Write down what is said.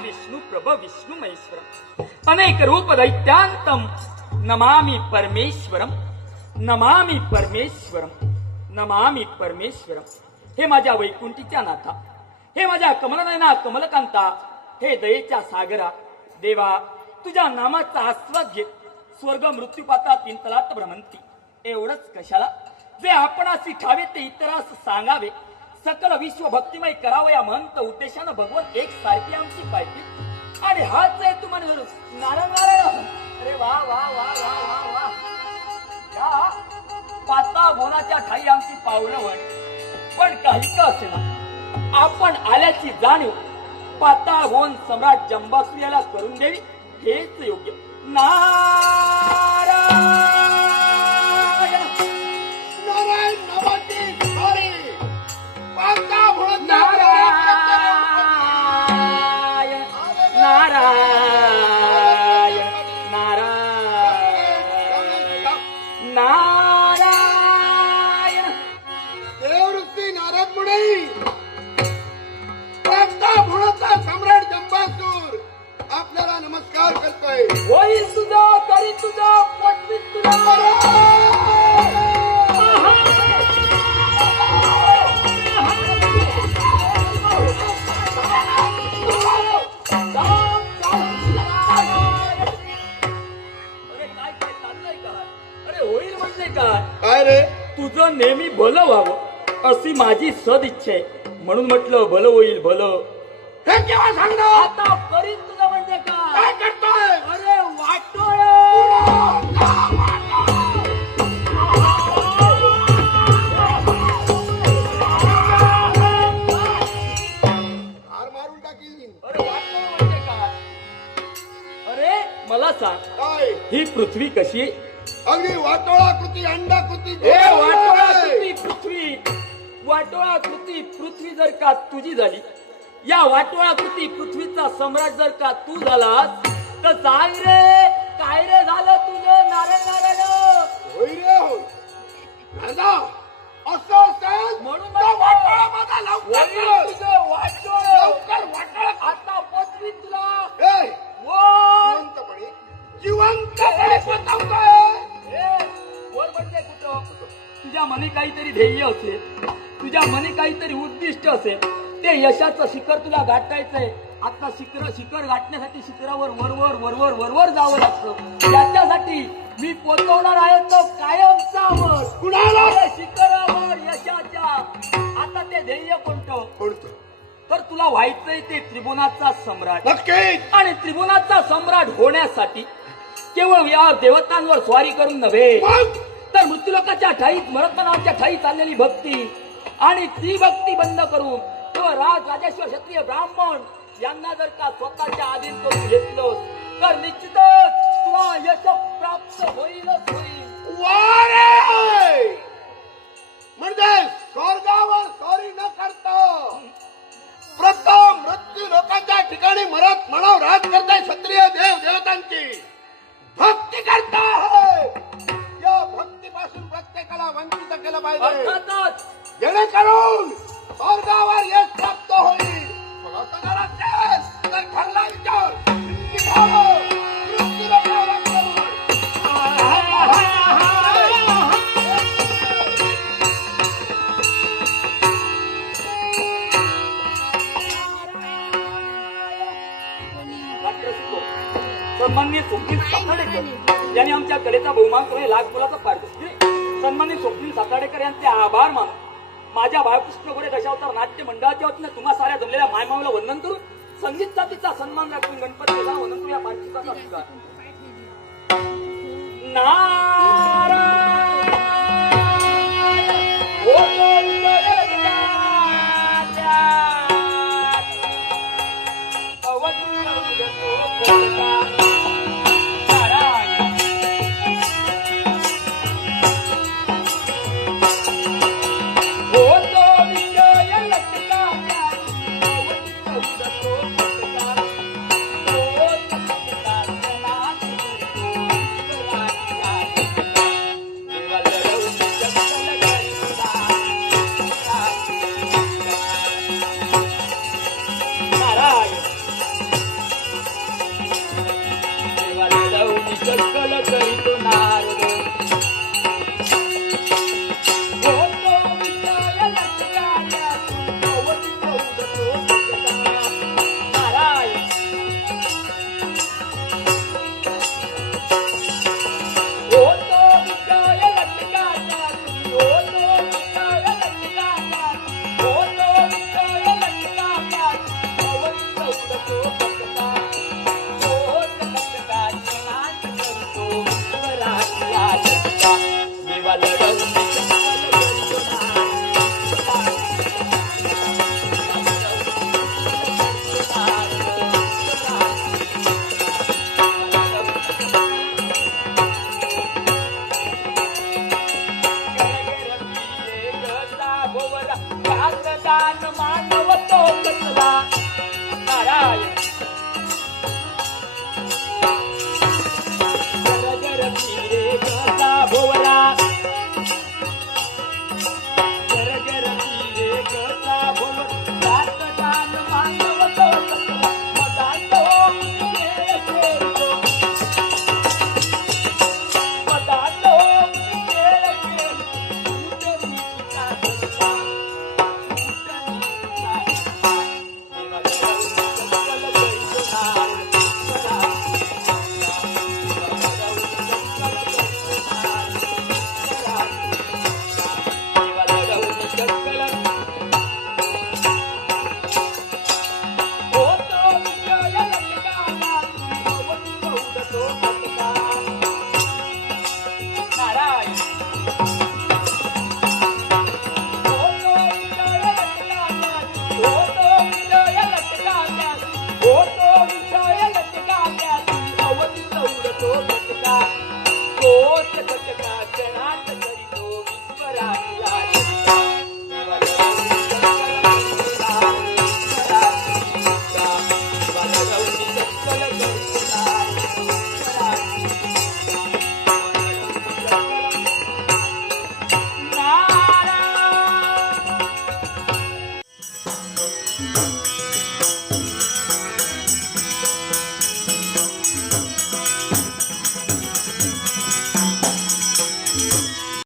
विष्णू प्रभ विष्णु महेश्वरम। अनेक रूप दैत्यांतम नमामि परमेश्वरम। नमामि परमेश्वरम। नमामि परमेश्वरम। हे माझ्या वैकुंठीच्या नाथा हे माझ्या कमलनयना कमलकांता हे दयेच्या सागरा देवा तुझ्या नामाचा आस्वाद घेत स्वर्ग मृत्यूपाता तीन भ्रमंती. एवढंच कशाला? जे आपणासी ठावे ते इतरास सांगावे. सकल विश्व भक्तिमय करावं या महंत उद्देशानं भगवत एक सारखी आमची पाहिजे आणि हाच आहे तुम्हाला नारायण नारायण. अरे वा वा वा वा वा वा. या पाता गोनाच्या ठाई आमची पावलं वण पण काही का असे ना आपण आल्याची जाणीव पाता सम्राट जंबासुयाला करून द्यावी हेच योग्य. ना होईल तुझं पटवीत काय रे? नेहमी भलं व्हावं अशी माझी सद इच्छा आहे. म्हणून म्हटलं भलं होईल भलं. हे केव्हा सांगणार? आता करीन तुझं म्हणजे काय? काय मला सांग. ही पृथ्वी कशी अगदी वाटोळा कृती अंडा कृती वाटोळा कृती पृथ्वी वाटोळा कृती पृथ्वी जर का तुझी झाली या वाटोळा कृती पृथ्वीचा सम्राट जर का तू झालास तर सांग रे. काय रे झालं तुझं नारायण नारायण? होय रे होय. राजा असं असेल म्हणून तर. वाटोळा माझा लवकर होईल कर. तुझं वाटोळ. लवकर वाटोळा आता पचवी तुला. ए, वर जिवंतपणे जिवंतपणे स्वतःवतोय. ए, वर कुठं? तुझ्या मनी काहीतरी ध्येय असेल. तुझ्या मनी काहीतरी उद्दिष्ट असेल. ते यशाचं शिखर तुला गाठायचंय. आता शिखर शिखर गाठण्यासाठी शिखरावर वरवर वरवर वरवर जावं लागतं. त्याच्यासाठी मी पोचवणार आहे तो कायमचा कुणाला? शिखरावर यशाच्या. आता ते ध्येय कोणतं? कोणतं? तर तुला व्हायचंय ते त्रिभुवनाचा सम्राट. नक्कीच! आणि त्रिभुवनाचा सम्राट होण्यासाठी केवळ या देवतांवर स्वारी करून नव्हे मग? तर मृत्यूलोकाच्या ठाईत मरतनाच्या ठाई चाललेली भक्ती. आणि ती भक्ती बंद करून केवळ राज राजेश्वर क्षत्रिय ब्राह्मण यांना जर का स्वतःच्या अधीन करून घेतलं तर निश्चितच तुला यश प्राप्त होईलच होईल. म्हणजे स्वर्गावर स्वारी न करता प्रथम मृत्यू लोकांच्या ठिकाणी मरत म्हणाव राज करताय क्षत्रिय देव देवतांची. भक्ती करता या भक्तीपासून प्रत्येकाला वंचित केलं पाहिजे. जेणेकरून स्वर्गावर यश प्राप्त होईल. सन्मान्य स्वप्नील साताडेकर यांनी आमच्या कलेचा बहुमान करून लाख मुलाचा पारितोषिक सन्मान्य स्वप्नील साताडेकर यांचे आभार मानून माझ्या बाळकृष्ण गोरे दशावतार नाट्य मंडळाच्या वतीनं तुम्हा साऱ्या जमलेल्या मायमाऊला वंदन करून संगीत जातीचा सन्मान राखून गणपती वंदन करू या पारितोषिकाचा स्वीकार. Narayan Oh, oh.